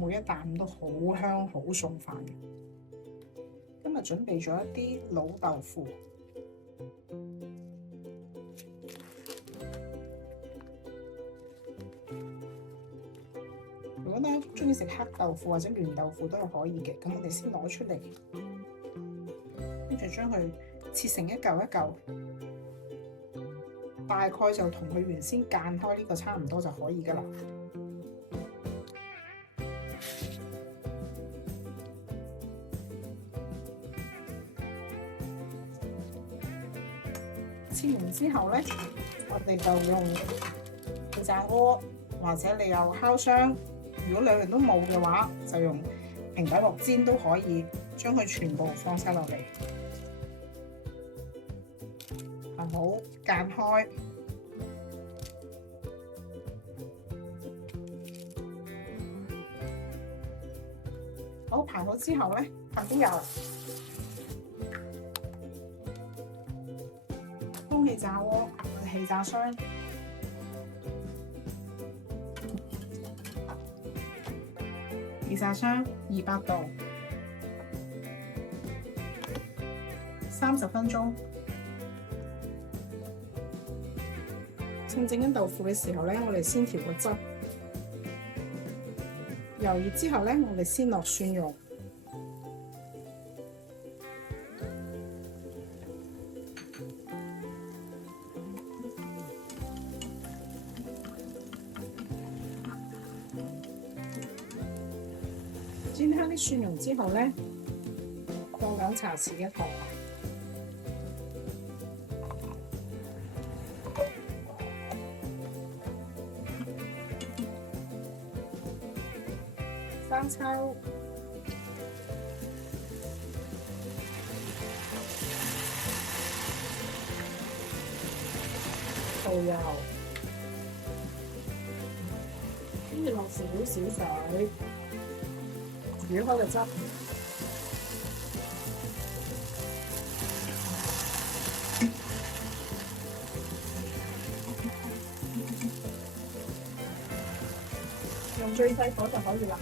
每一啖都好香好餸飯嘅。今日準備咗一啲老豆腐。如果咧中意食黑豆腐或者嫩豆腐都係可以嘅，咁我哋先攞出嚟，跟住將佢切成一嚿一嚿，大概就同佢原先間開呢個差唔多就可以㗎啦。切完之後咧，我哋就用氣炸鍋，或者你有烤箱。如果兩樣都冇嘅話，就用平底鑊煎都可以，將佢全部放晒落嚟，好間開。好排好之後咧，噴啲油，空氣炸鍋，我哋氣炸箱。氣炸箱200度，30分鐘。趁整緊豆腐嘅時候咧，我哋先調個汁。油熱之後咧，我哋先落蒜蓉。煎香啲蒜蓉之後咧，放2茶匙嘅糖，生抽，蠔油，跟住落少少水。煮開個汁，用最細火就可以啦。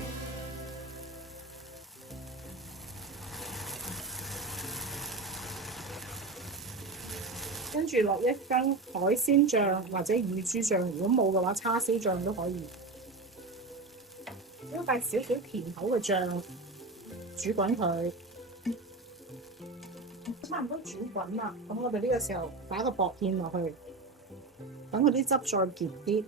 跟住落1羹海鮮醬或者乳豬醬，如果冇嘅話，叉燒醬都可以。一塊少少甜口嘅醬，煮滾佢，差唔多煮滾啦。咁我哋呢個時候打個薄芡落去，等佢啲汁再結啲。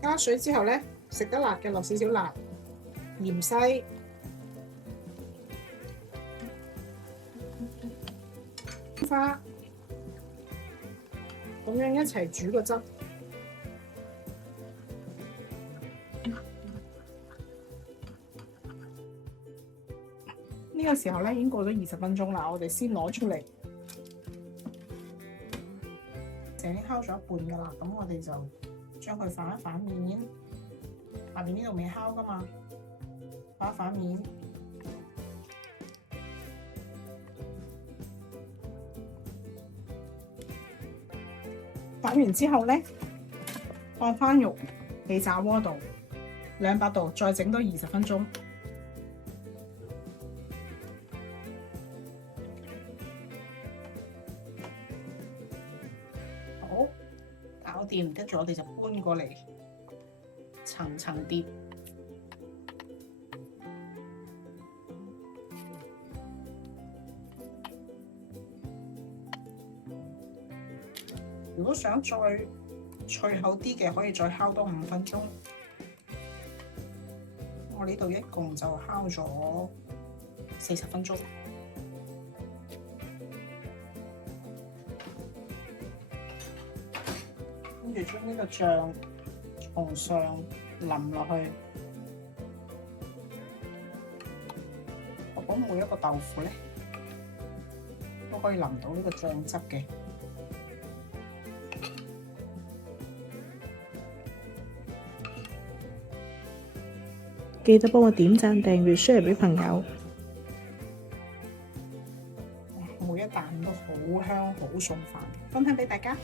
加水之後咧，食得辣嘅落少少辣，芫茜。花咁樣一齊煮個汁，呢個時候咧已經過咗20分鐘啦，我哋先攞出嚟，已經烤咗一半噶啦，咁我哋就將佢反一反面，下邊呢度未烤噶嘛，反一反面。反完之後咧，放翻入氣炸鍋度，200度，再整多20分鐘。好，搞掂，跟住我哋就搬過嚟，層層疊。如果想再脆口啲嘅，可以再烤多5分鐘。我呢度一共就烤咗40分鐘。跟住將呢個醬從上淋落去。我講每一個豆腐咧，都可以淋到呢個醬汁嘅。記得幫我點讚、訂閱、share 俾朋友。好每一啖都好香好送飯，分享俾大家。